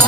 Yeah.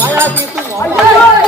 வாயா தீர்த்து வாயா